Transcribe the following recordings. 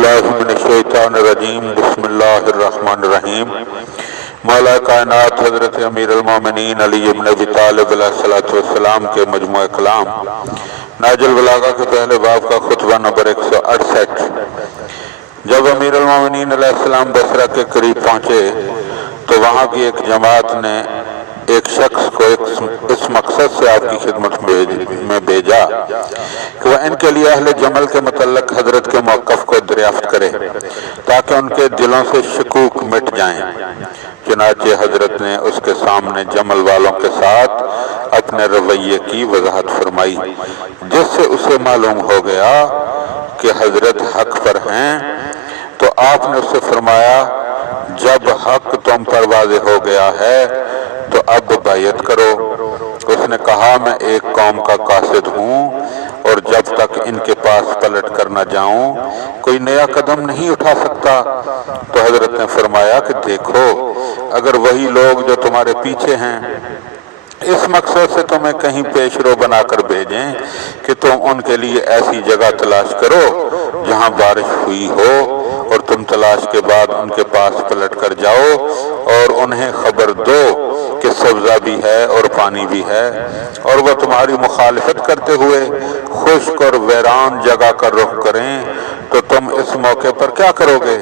बिल्लाहि मिनश्शैतानिर्रजीम बिस्मिल्लाहिर्रहमानिर्रहीम। मौला कायनात हज़रत अमीरुल मोमिनीन अली इब्न अबी तालिब अलैहिस्सलातु वस्सलाम के मजमू कलाम नाजुल बलागा के पहले बाब का खुतबा नंबर 168। जब अमीरुल मोमिनीन अलैहिस्सलाम बसरा के करीब पहुँचे तो वहाँ की एक जमात ने एक शख्स को इस मकसद से आपकी खिदमत में भेजा कि वह इनके लिए अहले जमल के मुतल्लक हजरत के मौक़िफ़ को दरियाफ्त करे ताकि उनके दिलों से शकूक मिट जाएं। चुनाचे हजरत ने उसके सामने जमल वालों के साथ अपने रवैये की वजाहत फरमाई, जिससे उसे मालूम हो गया कि हजरत हक पर हैं। तो आपने उससे फरमाया, जब हक तुम पर वाज़ेह हो गया है तो अब बैयत करो। उसने कहा, मैं एक कौम का कासिद हूँ और जब तक इनके पास पलट कर न जाऊं कोई नया कदम नहीं उठा सकता। तो हजरत ने फरमाया कि देखो, अगर वही लोग जो तुम्हारे पीछे हैं इस मकसद से तुम्हें कहीं पेशरो बनाकर भेजें कि तुम उनके लिए ऐसी जगह तलाश करो जहां बारिश हुई हो, और तुम तलाश के बाद उनके पास पलट कर जाओ और उन्हें खबर दो कि सब्जा भी है और पानी भी है, और वह तुम्हारी मुखालिफत करते हुए खुश्क और वैरान जगह का रुख करें, तो तुम इस मौके पर क्या करोगे?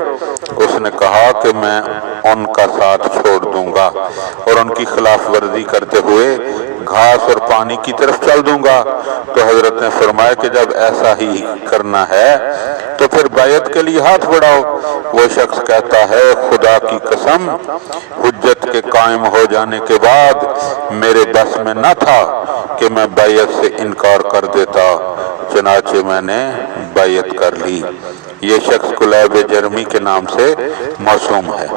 उसने कहा कि मैं उनका साथ छोड़ दूंगा और उनकी खिलाफ वर्जी करते हुए घास और पानी की तरफ चल दूंगा। तो हजरत ने फरमाया कि जब ऐसा ही करना है तो फिर बैयत के लिए हाथ बढ़ाओ। वो शख्स कहता है, खुदा की कसम, हुज्जत के कायम हो जाने के बाद मेरे बस में न था कि मैं बैयत से इनकार कर देता, चनाचे मैंने बैयत कर ली। ये शख्स कुलैब जरमी के नाम से मौसूम है।